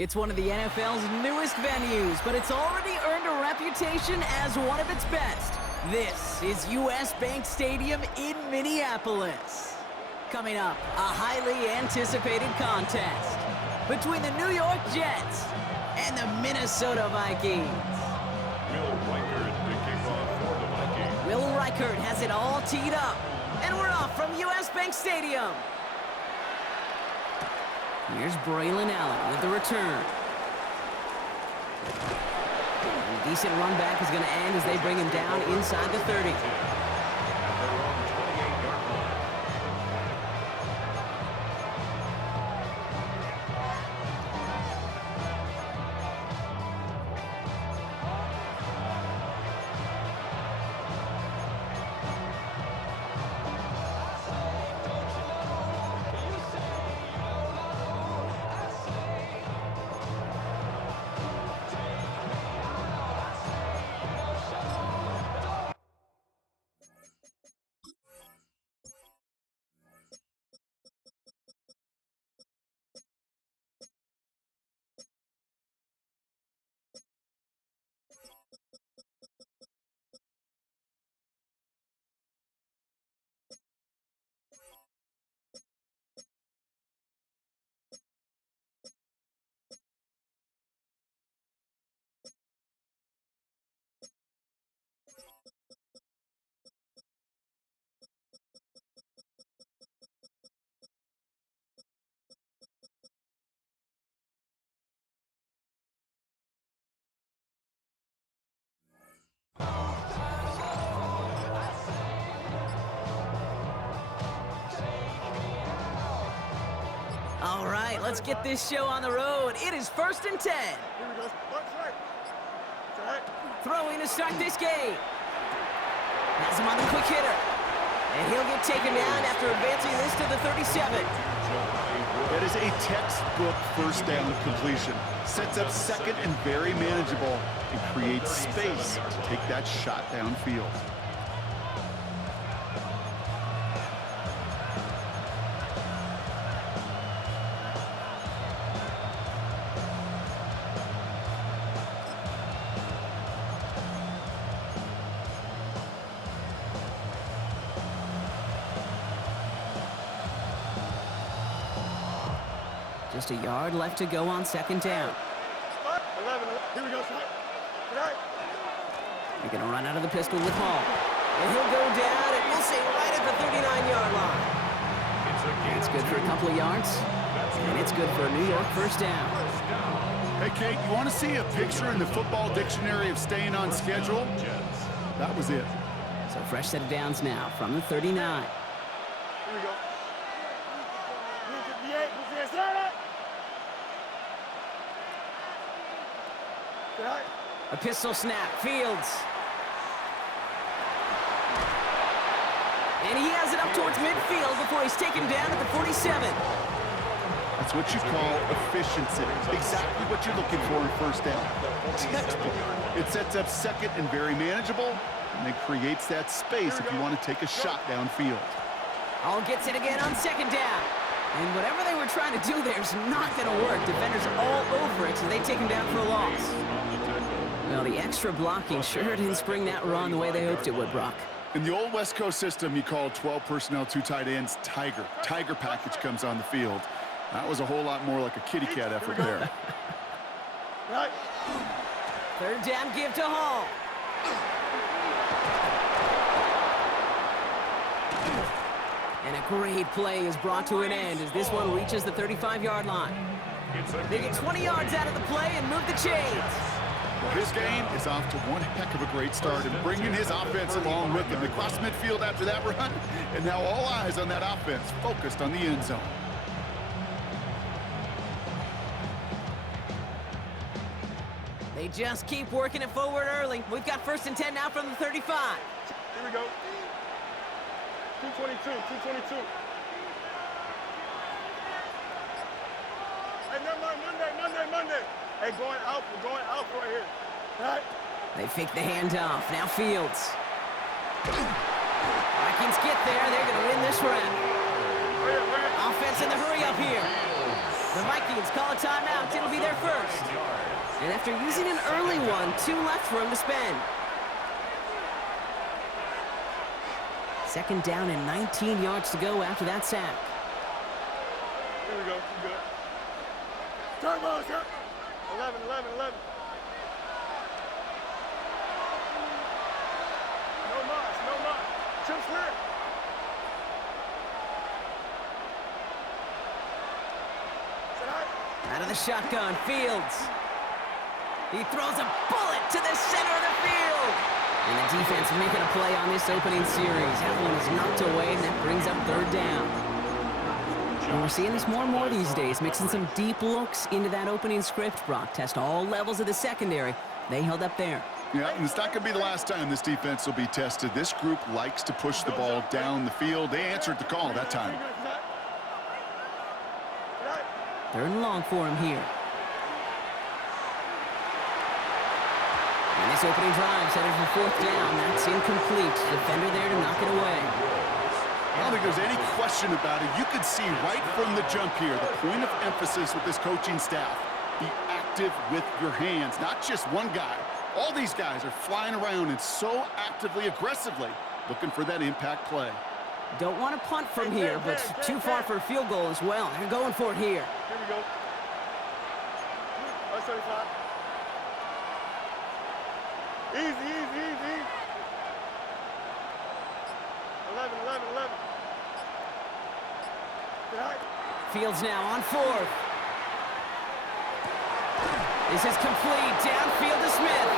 It's one of the NFL's newest venues, but it's already earned a reputation as one of its best. This is US Bank Stadium in Minneapolis. Coming up, a highly anticipated contest between the New York Jets and the Minnesota Vikings. Will Reichert to kick off for the Vikings. Will Reichert has it all teed up, and we're off from US Bank Stadium. Here's Braylon Allen with the return. And a decent run back is going to end as they bring him down inside the 30. All right, let's get this show on the road. It is 1st and 10. Here we go. Throwing to start this game. Has him on the quick hitter. And he'll get taken down after advancing this to the 37. That is a textbook first down completion. Sets up second and very manageable and creates space to take that shot downfield. Just a yard left to go on 2nd down. 11. Here we go. They're going to run out of the pistol with Hall. And he'll go down, and we'll say right at the 39-yard line. It's good for a couple of yards, and it's good for a New York first down. Hey, Kate, you want to see a picture in the football dictionary of staying on schedule? That was it. So fresh set of downs now from the 39. Here we go. 58. A pistol snap, Fields. And he has it up towards midfield before he's taken down at the 47. That's what you call efficiency. Exactly what you're looking for in first down. Textbook. It sets up second and very manageable, and then creates that space if you want to take a shot downfield. All gets it again on 2nd down. And whatever they were trying to do there is not going to work. Defenders all over it, so they take him down for a loss. Well, the extra blocking sure didn't spring that run the way they hoped it would, Brock. In the old West Coast system, you call 12 personnel, 2 tight ends, Tiger. Tiger package comes on the field. That was a whole lot more like a kitty cat effort there. 3rd down, give to Hall. And a great play is brought to an end as this one reaches the 35-yard line. They get 20 yards out of the play and move the chains. Well, his game is off to one heck of a great start and bringing his offense along with him. Across midfield after that run, and now all eyes on that offense focused on the end zone. They just keep working it forward early. We've got 1st and 10 now from the 35. Here we go. 222. Hey, never mind. Monday. Hey, going out. We're going out right here. All right. They fake the handoff. Now Fields. Vikings get there. They're going to win this round. Offense in the hurry up here. The Vikings call a timeout. It'll be their first. And after using an early one, 2 left for him to spend. Second down and 19 yards to go after that sack. Here we go. You good. Turn ball, sir. 11, 11, 11. No mas, no mas. Chip slip. Sit high. Out of the shotgun, Fields. He throws a bullet to the center of the field. And the defense making a play on this opening series. That one is knocked away, and that brings up third down. And we're seeing this more and more these days, mixing some deep looks into that opening script. Brock test all levels of the secondary. They held up there. Yeah, and it's not going to be the last time this defense will be tested. This group likes to push the ball down the field. They answered the call that time. Third and long for him here. And this opening drive headed for fourth down. That's incomplete. Defender there to knock it away. I don't think there's any question about it. You could see right from the jump here, the point of emphasis with this coaching staff. Be active with your hands, not just one guy. All these guys are flying around and so actively, aggressively looking for that impact play. Don't want to punt from here, but too far for a field goal as well. They're going for it here. Here we go. That's 35. Easy, easy, easy. 11, 11, 11. Fields now on fourth. This is complete. Downfield to Smith.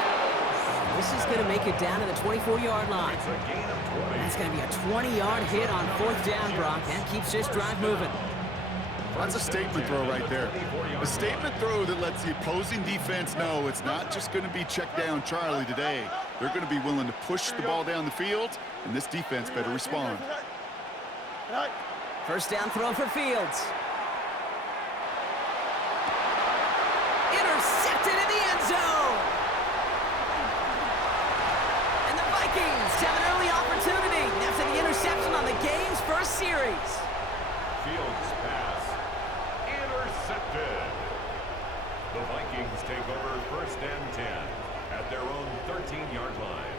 This is going to make it down to the 24-yard line. That's going to be a 20-yard hit on fourth down, Brock. That keeps this drive moving. That's a statement throw right there. A statement throw that lets the opposing defense know it's not just going to be check down Charlie today. They're going to be willing to push the ball down the field, and this defense better respond. First down throw for Fields. Intercepted in the end zone. And the Vikings have an early opportunity after the interception on the game's first series. Fields pass intercepted. The Vikings take over first and 10 at their own 13-yard line.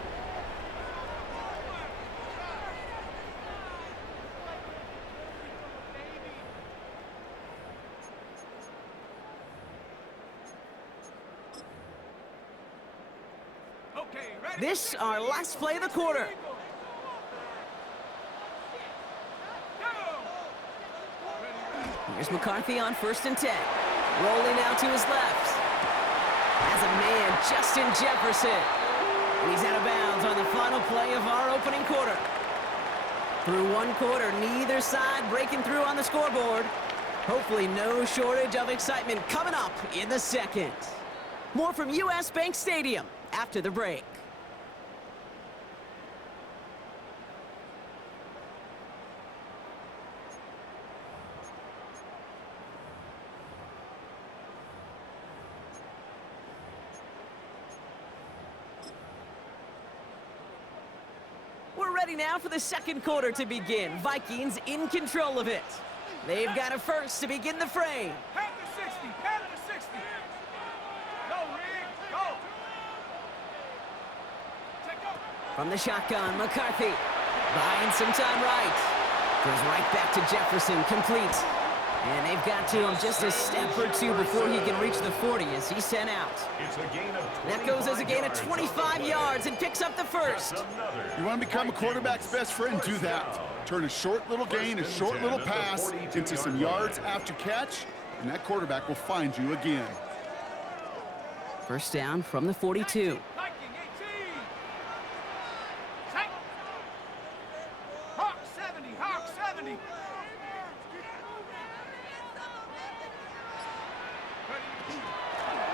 This our last play of the quarter. Here's McCarthy on first and 10. Rolling out to his left. As a man, Justin Jefferson. And he's out of bounds on the final play of our opening quarter. Through one quarter, neither side breaking through on the scoreboard. Hopefully no shortage of excitement coming up in the second. More from US Bank Stadium after the break. We're ready now for the second quarter to begin. Vikings in control of it. They've got a first to begin the frame. Pat the 60, pat the 60. Go, Reed, go. From the shotgun, McCarthy buying some time right. Goes right back to Jefferson, complete. And they've got to him just a step or two before he can reach the 40 as he's sent out. It's a gain of That goes as a gain of 25 yards and picks up the first. You want to become a quarterback's best friend, do that. Turn a short little gain, a short little pass into some yards after catch, and that quarterback will find you again. First down from the 42. Hawk 70, Hawk 70.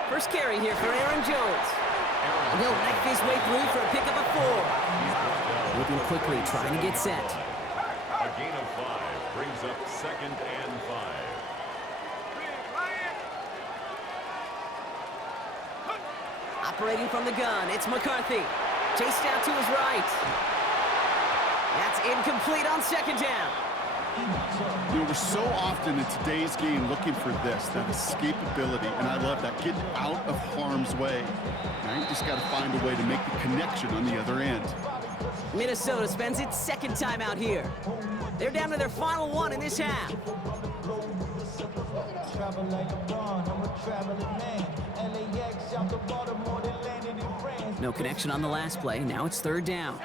First carry here for Aaron Jones. And he'll knife his way through for a pickup of 4. Moving quickly, trying to get set. A gain of 5 brings up second and 5. Operating from the gun, it's McCarthy. Chased out to his right. That's incomplete on second down. You know, we're so often in today's game looking for this, that escapability, and I love that, getting out of harm's way. Now you just got to find a way to make the connection on the other end. Minnesota spends its second time out here. They're down to their final one in this half. No connection on the last play. Now it's third down.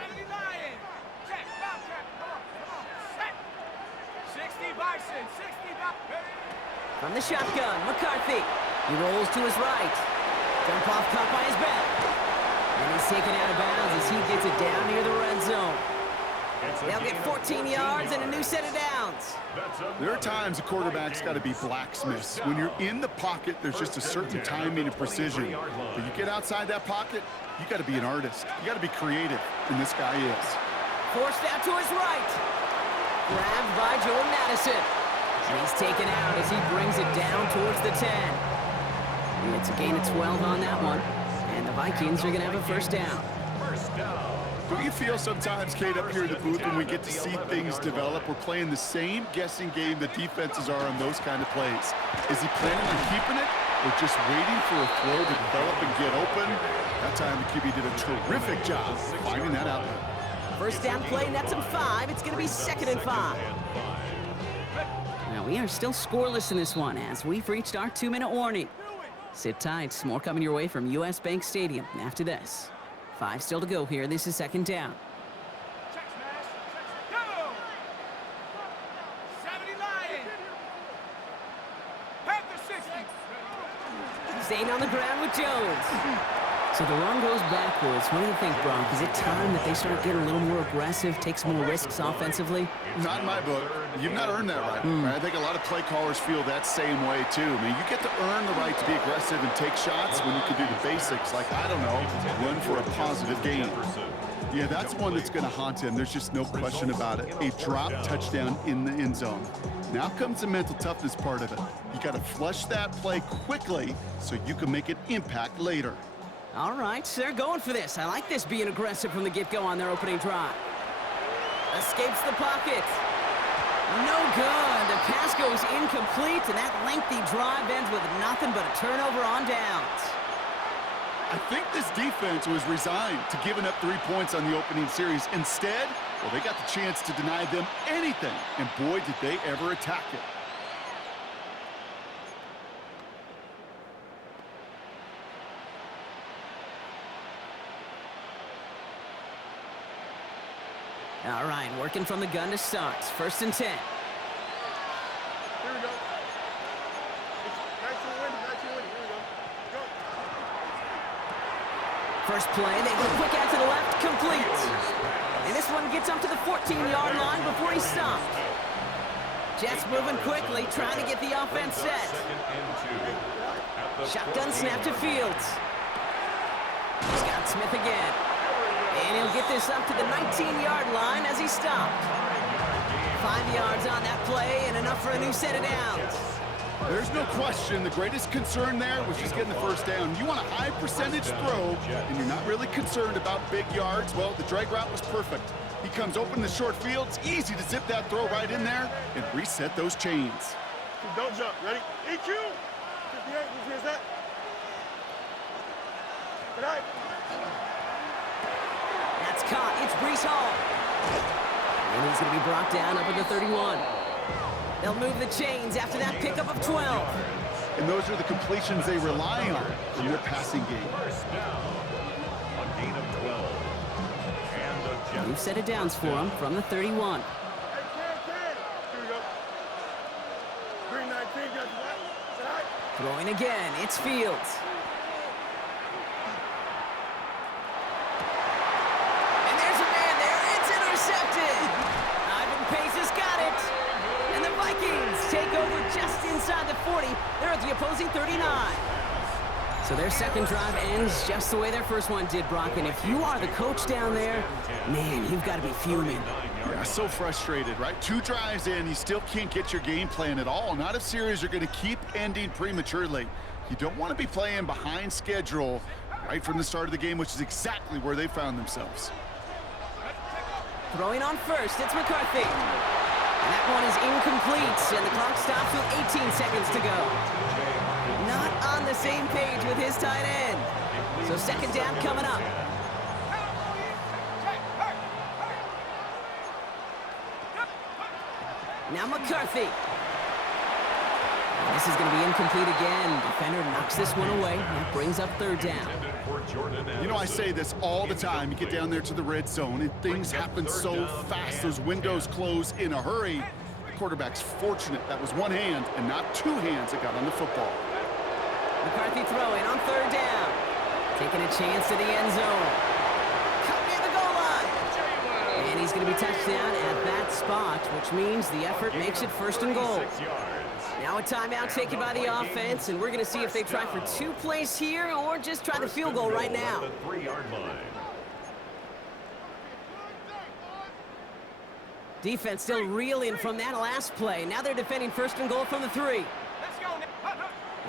From the shotgun, McCarthy. He rolls to his right. Dump off caught by his back. And he's taken out of bounds as he gets it down near the red zone. They'll get 14 yards and a new set of downs. There are times a quarterback's got to be blacksmiths. When you're in the pocket, there's just a certain timing and precision. But you get outside that pocket, you got to be an artist. You got to be creative, and this guy is. Forced out to his right. Grabbed by Jordan Addison. And he's taken out as he brings it down towards the 10. And it's a gain of 12 on that one. And the Vikings are going to have a first down. Don't you feel sometimes, Kate, up here in the booth when we get to see things develop, we're playing the same guessing game the defenses are on those kind of plays? Is he planning on keeping it or just waiting for a throw to develop and get open? That time the QB did a terrific job finding that outlet. First down play, nets him 5. It's going to be 2nd and 5. Now, we are still scoreless in this one as we've reached our 2-minute warning. Sit tight. More coming your way from US Bank Stadium after this. 5 still to go here. This is 2nd down. Check smash. Go! 70 Lion. Panther 60. Staying on the ground with Jones. So the run goes backwards. What do you think, Brock? Is it time that they start getting a little more aggressive, take some more risks offensively? Not in my book. You've not earned that right. I think a lot of play callers feel that same way, too. I mean, you get to earn the right to be aggressive and take shots when you can do the basics, like, I don't know, run for a positive gain. Yeah, that's one that's going to haunt him. There's just no question about it. A drop touchdown in the end zone. Now comes the mental toughness part of it. You got to flush that play quickly so you can make an impact later. All right, so they're going for this. I like this being aggressive from the get-go on their opening drive. Escapes the pocket. No good. The pass goes incomplete, and that lengthy drive ends with nothing but a turnover on downs. I think this defense was resigned to giving up 3 points on the opening series. Instead, well, they got the chance to deny them anything, and boy, did they ever attack it. All right, working from the gun to start. 1st and 10. Here we go. Back to the winning. Here we go. Go. First play, they go quick out to the left, complete. And this one gets up to the 14-yard line before he's stopped. Jets moving quickly, trying to get the offense set. Shotgun snap to Fields. Scott Smith again. And he'll get this up to the 19-yard line as he stopped. 5 yards on that play and enough for a new set of downs. There's no question the greatest concern there was just getting the first down. You want a high percentage throw, and you're not really concerned about big yards. Well, the drag route was perfect. He comes open the short field. It's easy to zip that throw right in there and reset those chains. Don't jump. Ready? EQ. 58. Here's that. Good night. That's caught. It's Breece Hall. And he's going to be brought down up at the 31. They'll move the chains after that pickup of 12. And those are the completions they rely on in their passing game. First down, a gain of 12. And the Jets. New set of downs for him from the 31. Hey, Ken. Here we go. Green 19. Got the right. Say hi. Throwing again. It's Fields. And there's a man there. It's intercepted. Ivan Pace has got it. And the Vikings take over just inside the 40. They're at the opposing 39. So their second drive ends just the way their first one did, Brock. And if you are the coach down there, man, you've got to be fuming. Yeah, so frustrated, right? 2 drives in, you still can't get your game plan at all. Not if series are going to keep ending prematurely. You don't want to be playing behind schedule right from the start of the game, which is exactly where they found themselves. Throwing on first, it's McCarthy. And that one is incomplete, and the clock stops with 18 seconds to go. Not on the same page with his tight end. So second down coming up. Now McCarthy. This is going to be incomplete again. Defender knocks this one away. That brings up third down. You know, I say this all the time. You get down there to the red zone, and things happen so fast. Those windows close in a hurry. The quarterback's fortunate that was one hand and not two hands that got on the football. McCarthy throwing on third down. Taking a chance to the end zone. Cut near the goal line. And he's going to be touched down at that spot, which means the effort makes it first and goal. Now a timeout taken by the offense, and we're going to see if they try for 2 plays here or just try the field goal right now. Defense still reeling from that last play. Now they're defending first and goal from the 3.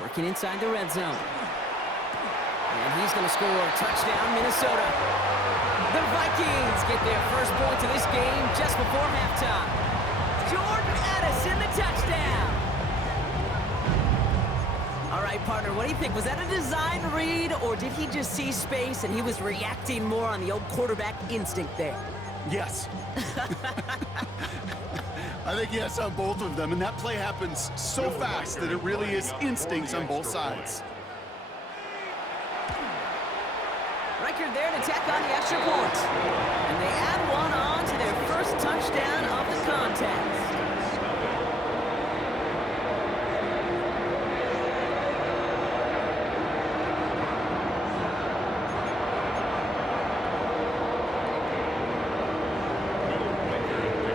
Working inside the red zone. And he's going to score. Touchdown, Minnesota. The Vikings get their first point of this game just before halftime. Jordan Addison, the touchdown. All right, partner, what do you think? Was that a design read, or did he just see space and he was reacting more on the old quarterback instinct there? Yes. I think yes on both of them, and that play happens so fast that it really is instincts on both sides. Record there to tack on the extra point. And they add one on to their first touchdown of the contest.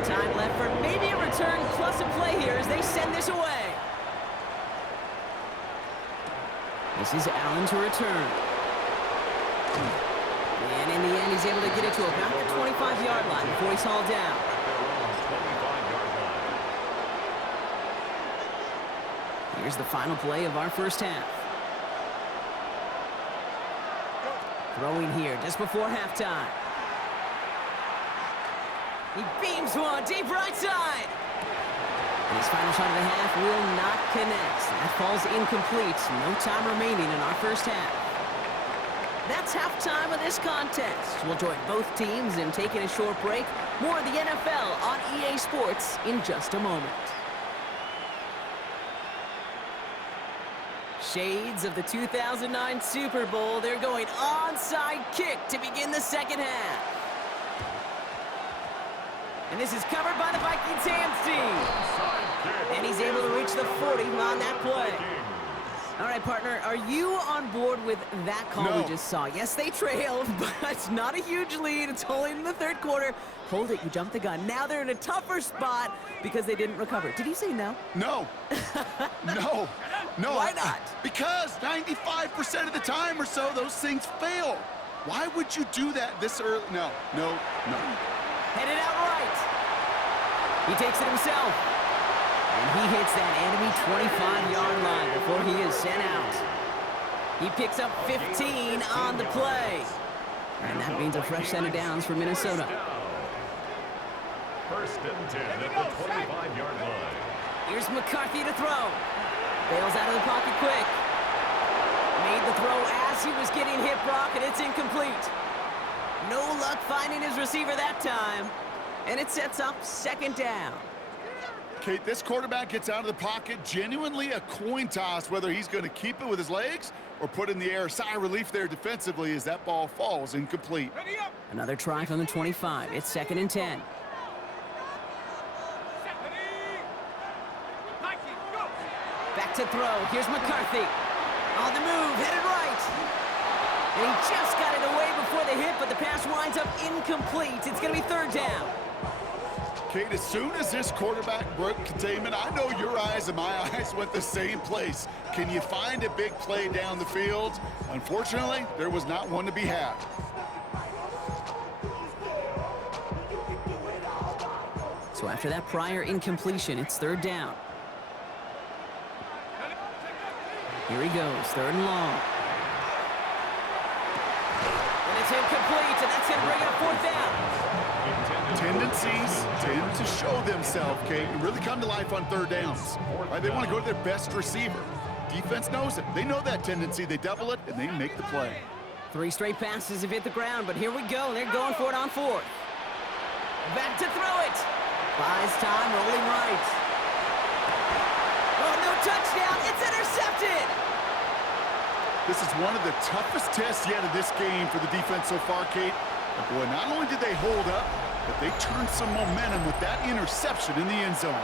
Time left for maybe a return plus a play here as they send this away. This is Allen to return. And in the end, he's able to get it to about the 25-yard line before he's hauled down. Here's the final play of our first half. Throwing here just before halftime. He beams one deep right side. And his final shot of the half will not connect. That falls incomplete. No time remaining in our first half. That's halftime of this contest. We'll join both teams in taking a short break. More of the NFL on EA Sports in just a moment. Shades of the 2009 Super Bowl. They're going onside kick to begin the second half. And this is covered by the Vikings hands team. And he's able to reach the 40 on that play. All right, partner, are you on board with that call No. we just saw? Yes, they trailed, but it's not a huge lead. It's only in the third quarter. Hold it, you jumped the gun. Now they're in a tougher spot because they didn't recover. Did you say no? No. No. No. Why not? Because 95% of the time or so, those things fail. Why would you do that this early? No. No. No. Headed out right. He takes it himself. And he hits that enemy 25-yard line before he is sent out. He picks up 15 on the play. And that means a fresh set of downs for Minnesota. First and 10 at the 25-yard line. Here's McCarthy to throw. Bails out of the pocket quick. Made the throw as he was getting hit, Brock, and it's incomplete. No luck finding his receiver that time. And it sets up second down. Kate, this quarterback gets out of the pocket, genuinely a coin toss whether he's going to keep it with his legs or put in the air. Sigh of relief there defensively as that ball falls incomplete. Another try from the 25. It's second and 10. Back to throw. Here's McCarthy. On the move, headed right. And he just got it away before the hit, but the pass winds up incomplete. It's going to be third down. Kate, as soon as this quarterback broke containment, I know your eyes and my eyes went the same place. Can you find a big play down the field? Unfortunately, there was not one to be had. So after that prior incompletion, it's third down. Here he goes, third and long. And it's incomplete, and that's going to bring up fourth down. Tendencies tend to show themselves, Kate, and really come to life on third downs. Right? They want to go to their best receiver. Defense knows it. They know that tendency. They double it, and they make the play. 3 straight passes have hit the ground, but here we go. They're going for it on 4th. Back to throw it. Buys time, rolling right. Oh, no touchdown. It's intercepted. This is one of the toughest tests yet of this game for the defense so far, Kate. And boy, not only did they hold up, but they turned some momentum with that interception in the end zone.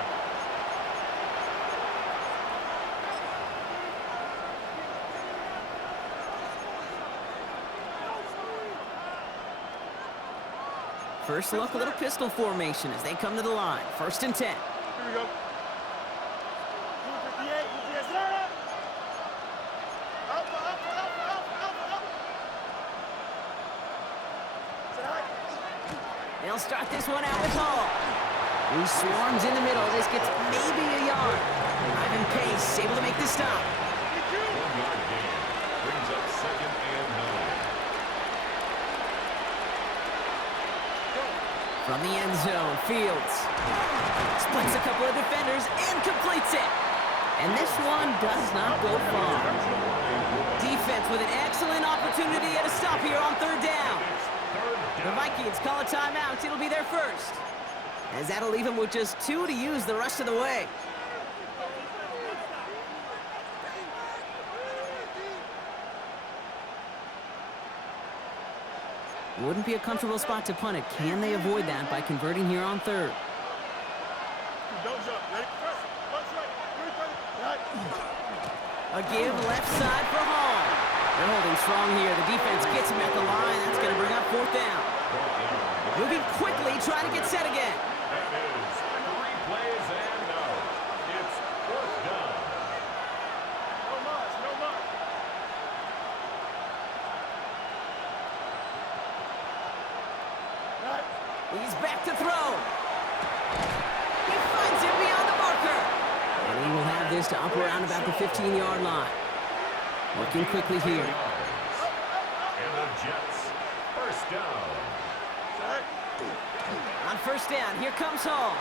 First look, a little pistol formation as they come to the line. 1st and 10. Here we go. 58, They'll start this one out with Hall. He swarms in the middle. This gets maybe a yard. Ivan Pace able to make the stop. 1-yard gain. Brings up 2nd and 9. From the end zone, Fields splits a couple of defenders and completes it. And this one does not go far. Defense with an excellent opportunity at a stop here on 3rd down. The Vikings call a timeout. It'll be their first, as that'll leave them with just 2 to use the rest of the way. Wouldn't be a comfortable spot to punt it. Can they avoid that by converting here on 3rd? Don't jump. Ready? Press. Punch right. A give left side for Hall. They're holding strong here. The defense gets him at the line. That's going to bring up 4th down. Moving quickly, trying to get set again. That is 3 plays and out. It's 4th down. No much. No much. Right. He's back to throw. He finds him beyond the marker. And he will have this to up around about the 15-yard line. Working quickly here. And the Jets. 1st down. On 1st down, here comes Hall.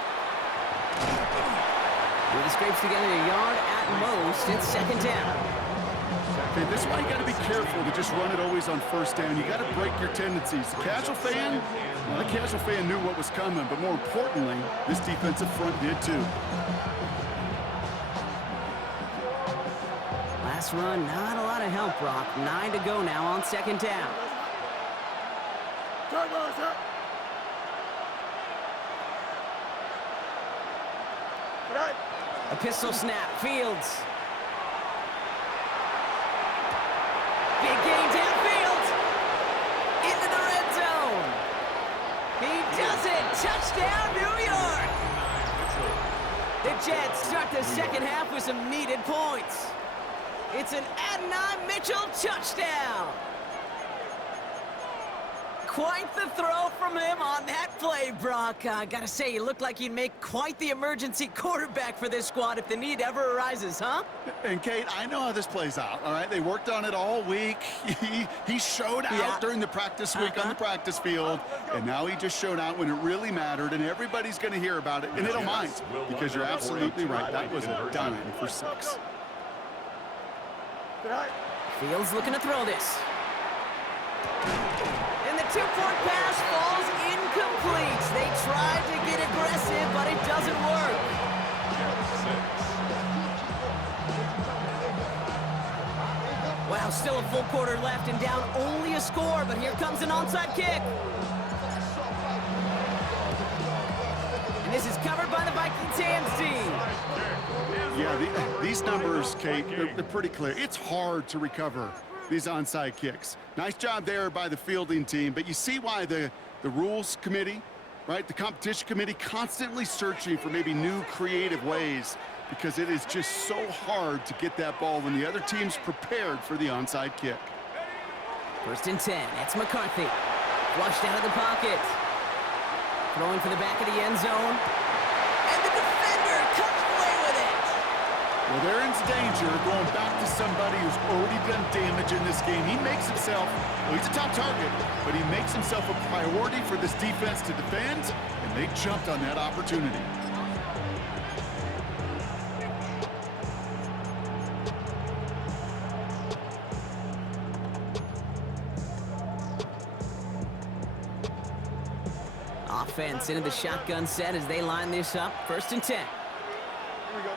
He scrapes together a yard at most. It's 2nd down. Okay, this is why you got to be careful to just run it always on 1st down. You got to break your tendencies. The casual fan knew what was coming, but more importantly, this defensive front did too. Last run, not a lot of help, Brock. 9 to go now on 2nd down. Turbo, sir. Right. A pistol snap, Fields. Big gain downfield. Into the red zone. He does it. Touchdown, New York. The Jets start the 2nd half with some needed points. It's an Adonai Mitchell touchdown. Quite the throw from him on that play, Brock. I gotta say, you look like you'd make quite the emergency quarterback for this squad if the need ever arises, huh? And Kate, I know how this plays out, all right? They worked on it all week. He showed out during the practice week on the practice field, and now he just showed out when it really mattered, and everybody's going to hear about it, and they don't mind, because you're absolutely right. That was a dime for 6. Fields looking to throw this. And the 2-point pass falls incomplete. They tried to get aggressive, but it doesn't work. Wow, still a full quarter left and down only a score, but here comes an onside kick. And this is covered by the Vikings hands team. Yeah, these numbers, Kate, they're pretty clear. It's hard to recover these onside kicks. Nice job there by the fielding team, but you see why the rules committee, right, the competition committee constantly searching for maybe new creative ways, because it is just so hard to get that ball when the other team's prepared for the onside kick. 1st and 10, it's McCarthy. Flushed out of the pocket. Throwing for the back of the end zone. And the defender comes away with it. Well, they're in danger of going back to somebody who's already done damage in this game. He makes himself, well, he's a top target, but he makes himself a priority for this defense to defend, and they jumped on that opportunity. Offense into the shotgun set as they line this up. 1st and 10. Here we go.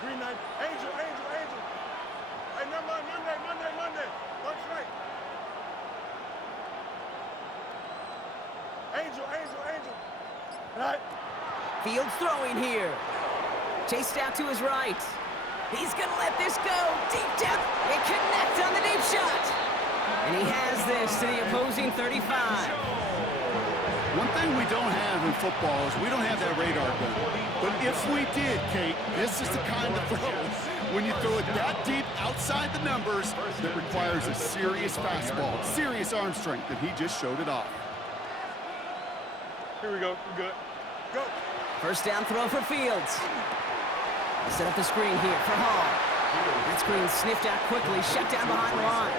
Green 9. Angel. Hey, Monday. Watch right. Angel. Right. Fields throwing here. Chased out to his right. He's going to let this go. Deep down. They connect on the deep shot. And he has this to the opposing 35. One thing we don't have in football is we don't have that radar gun. But if we did, Kate, this is the kind of throw, when you throw it that deep outside the numbers, that requires a serious fastball, serious arm strength, and he just showed it off. Here we go. We're good. Go. 1st down throw for Fields. Set up the screen here for Hall. That screen sniffed out quickly, shut down behind the line.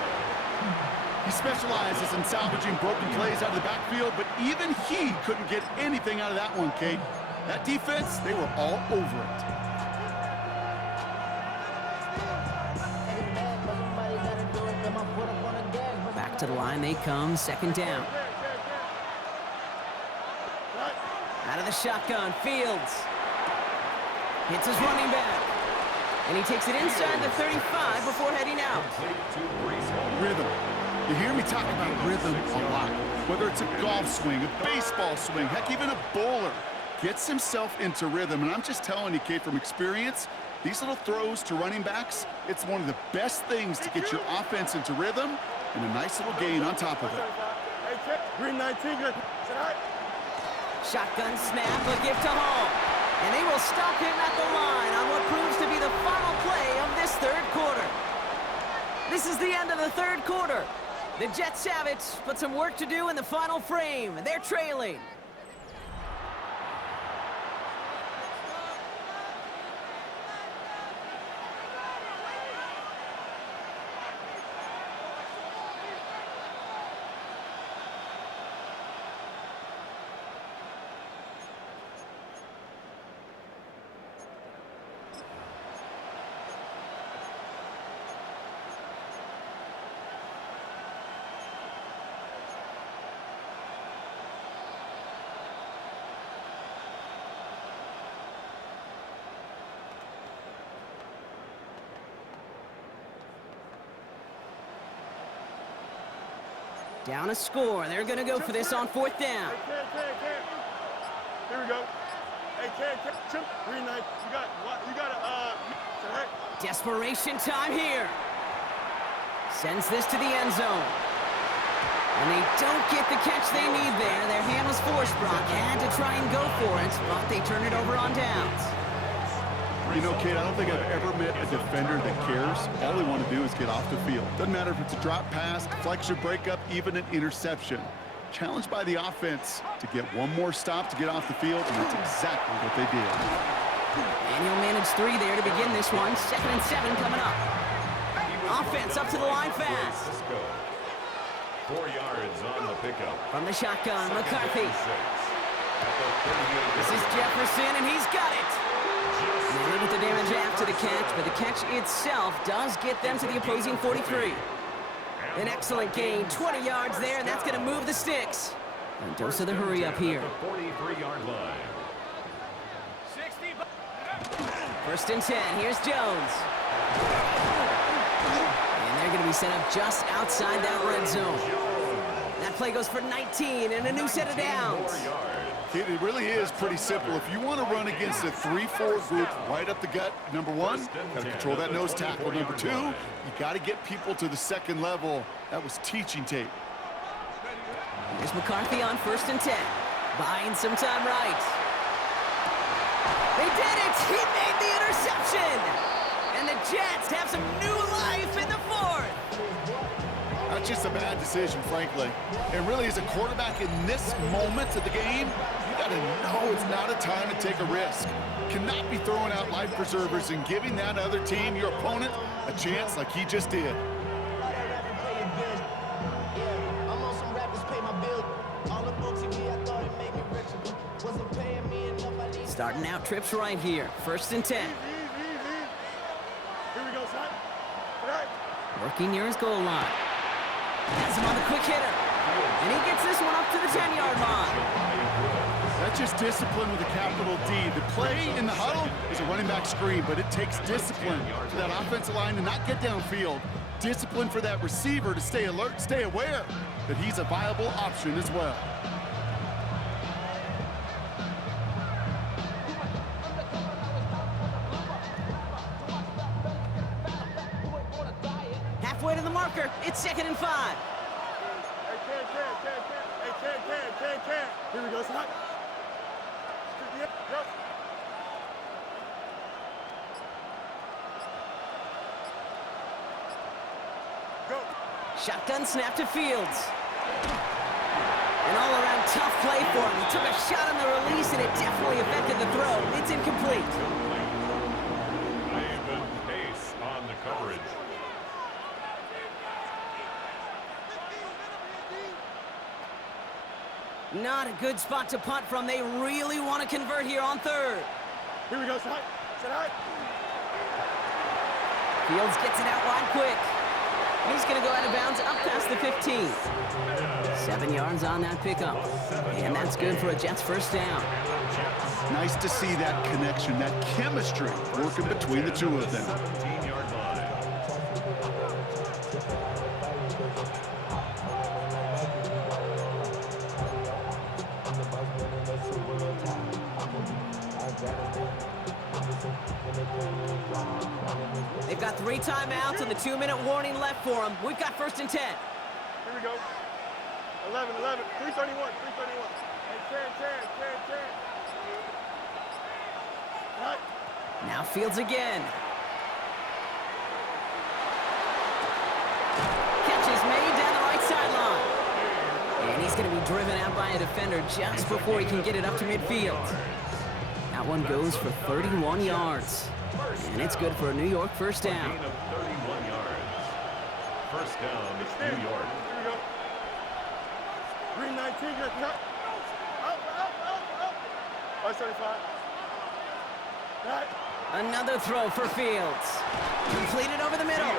He specializes in salvaging broken plays out of the backfield, but even he couldn't get anything out of that one, Kate. That defense, they were all over it. Back to the line they come, 2nd down. Out of the shotgun, Fields. Hits his running back. And he takes it inside the 35 before heading out. Rhythm. You hear me talk about rhythm a lot. Whether it's a golf swing, a baseball swing, heck, even a bowler gets himself into rhythm. And I'm just telling you, Kate, from experience, these little throws to running backs, it's one of the best things to get your offense into rhythm and a nice little gain on top of it. Green 19. Shotgun snap, a gift to Hall. And they will stop him at the line on what proves to be the final play of this 3rd quarter. This is the end of the 3rd quarter. The Jets have it, but some work to do in the final frame. They're trailing. Down a score. They're going to go for this on 4th down. Here we go. Hey, Chip. Green 9. You got it. Desperation time here. Sends this to the end zone. And they don't get the catch they need there. Their hand was forced, Brock. Had to try and go for it, but they turn it over on downs. You know, Kate, I don't think I've ever met a defender that cares. All they want to do is get off the field. Doesn't matter if it's a drop pass, deflection, breakup, even an interception. Challenged by the offense to get one more stop to get off the field, and that's exactly what they did. And he'll manage 3 there to begin this one. 2nd and 7 coming up. Offense up to the line fast. 4 yards on the pickup. From the shotgun, McCarthy. This is Jefferson, and he's got it. A little bit of damage after the catch, but the catch itself does get them to the opposing 43. An excellent gain, 20 yards there, and that's going to move the sticks. And dose of the hurry up here. 43-yard line. 1st and 10, here's Jones. And they're going to be set up just outside that red zone. That play goes for 19 and a new set of downs. It really is pretty simple. If you want to run against a 3-4 group right up the gut, number 1, got to control that nose tackle. Number 2, you got to get people to the 2nd level. That was teaching tape. Here's McCarthy on 1st and 10. Buying some time right. They did it! He made the interception! And the Jets have some new life in the 4th. That's just a bad decision, frankly. And really, as a quarterback in this moment of the game, you got to know it's not a time to take a risk. cannot be throwing out life preservers and giving that other team, your opponent, a chance like he just did. Starting out trips right here. 1st and 10. Here we go, son. Right. Working near his goal line. Has him on the quick hitter. And he gets this one up to the 10-yard line. That's just discipline with a capital D. The play in the huddle is a running back screen, but it takes discipline for that offensive line to not get downfield. Discipline for that receiver to stay alert, stay aware that he's a viable option as well. Halfway to the marker. It's 2nd and 5. Hey, can. Here we go, son. Yep. Go. Shotgun snap to Fields. An all-around tough play for him. He took a shot on the release, and it definitely affected the throw. It's incomplete. Uneven pace on the coverage. Not a good spot to punt from. They really want to convert here on 3rd. Here we go, son. Sit high. Fields gets it out wide quick. He's going to go out of bounds up past the 15. 7 yards on that pickup. And that's good for a Jets 1st down. Nice to see that connection, that chemistry working between the two of them. 17-yard line. They've got 3 timeouts and the 2-minute warning left for them. We've got 1st and 10. Here we go. 11. 331. Hey, can. Right. Now Fields again. Catch is made down the right sideline. And he's going to be driven out by a defender just before he can get it up to midfield. That one goes for 31 yards. And it's good for a New York 1st down. Gain of 31 yards. 1st down, New York. Here we go. 319. Out. 575. Right. Another throw for Fields. Completed over the middle.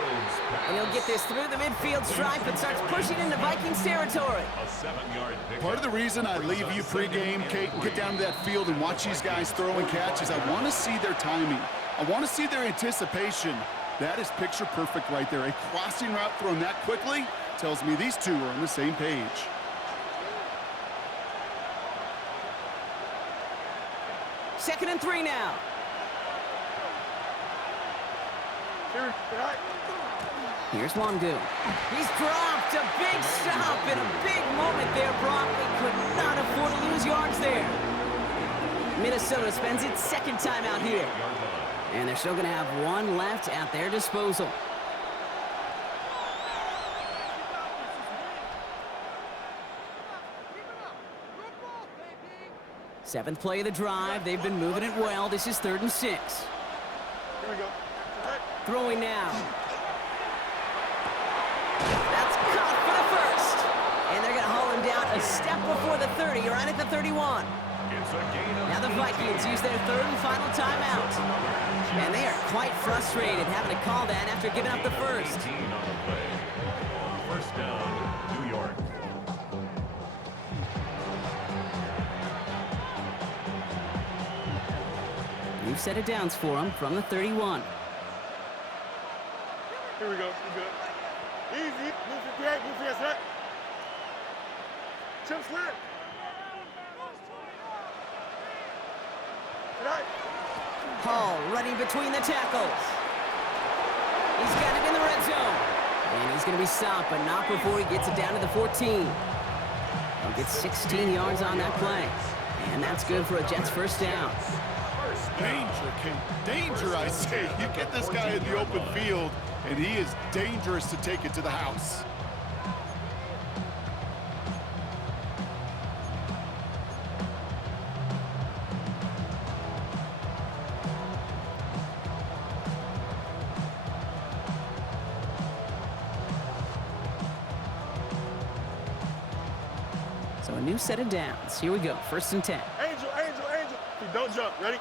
And he'll get this through the midfield stripe and starts pushing into Vikings territory. A 7-yard pickup. Part of the reason I leave you pregame, Kate, and get down to that field and watch these guys throw and catch is I want to see their timing. I want to see their anticipation. That is picture perfect right there. A crossing route thrown that quickly tells me these two are on the same page. Second and 3 now. Here. Right. Here's Wangu. He's dropped. A big stop and a big moment there. Brock could not afford to lose yards there. Minnesota spends its 2nd timeout here. And they're still going to have 1 left at their disposal. Seventh play of the drive. They've been moving it well. This is 3rd and 6. Here we go. Right. Throwing now. That's caught for the 1st. And they're going to haul him down a step before the 30, right at the 31. Now the Vikings use their 3rd and final timeout. And they are quite frustrated having to call that after giving up the 1st. 1st down, New York. New set of downs for them from the 31. Here we go. We good. Easy. Move 58. Move 58. Right. Chip slip. Right. Hall running between the tackles. He's got it in the red zone. And he's going to be stopped, but not before he gets it down to the 14. He'll get 16 yards on that play. And that's good for a Jets 1st down. Danger, King. Danger, I say. You get this guy in the open field, and he is dangerous to take it to the house. a new set of downs. Here we go, 1st and 10. Angel, angel, angel. Hey, don't jump. Ready?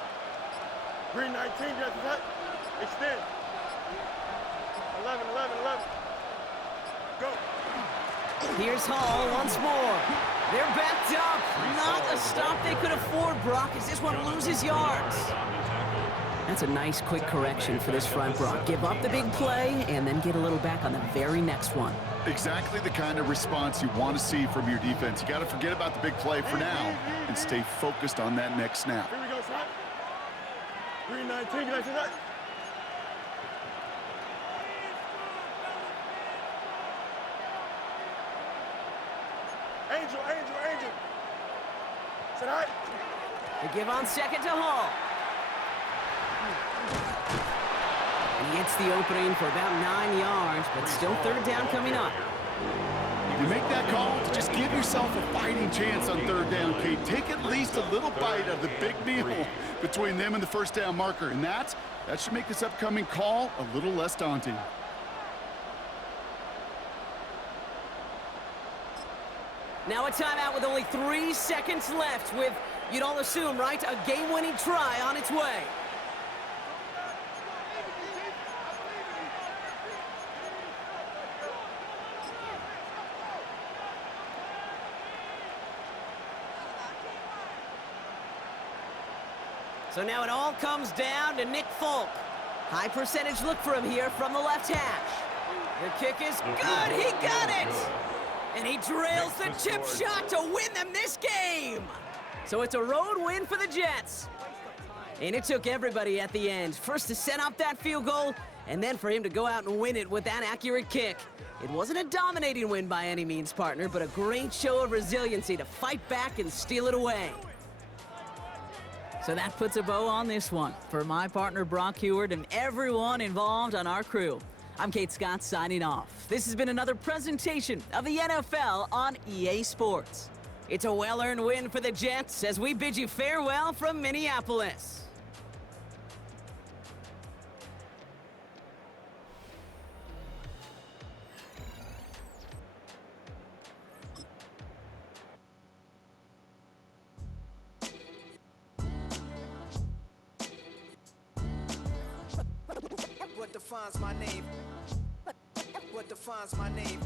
Green 19, you have to touch. Extend. 11, 11, 11. Go. Here's Hall once more. They're backed up. Not a stop they could afford, Brock, as this one loses yards. That's a nice quick correction for this front, Brock. Give up the big play and then get a little back on the very next one. Exactly the kind of response you want to see from your defense. You got to forget about the big play for now and stay focused on that next snap. Here we go, shot. Green 19, you have to touch. Angel, angel, angel. Sit high. They give on 2nd to Hall. And he hits the opening for about 9 yards, but still 3rd down coming up. You make that call to just give yourself a fighting chance on 3rd down, Kate. Take at least a little bite of the big meal between them and the 1st down marker, and that should make this upcoming call a little less daunting. Now a timeout with only 3 seconds left with, you'd all assume, right, a game-winning try on its way. So now it all comes down to Nick Folk. High percentage look for him here from the left hash. The kick is good, he got it! And he drills the chip shot to win them this game! So it's a road win for the Jets. And it took everybody at the end. First to set up that field goal, and then for him to go out and win it with that accurate kick. It wasn't a dominating win by any means, partner, but a great show of resiliency to fight back and steal it away. So that puts a bow on this one. For my partner, Brock Heward, and everyone involved on our crew, I'm Kate Scott signing off. This has been another presentation of the NFL on EA Sports. It's a well-earned win for the Jets as we bid you farewell from Minneapolis. What defines my name? What defines my name?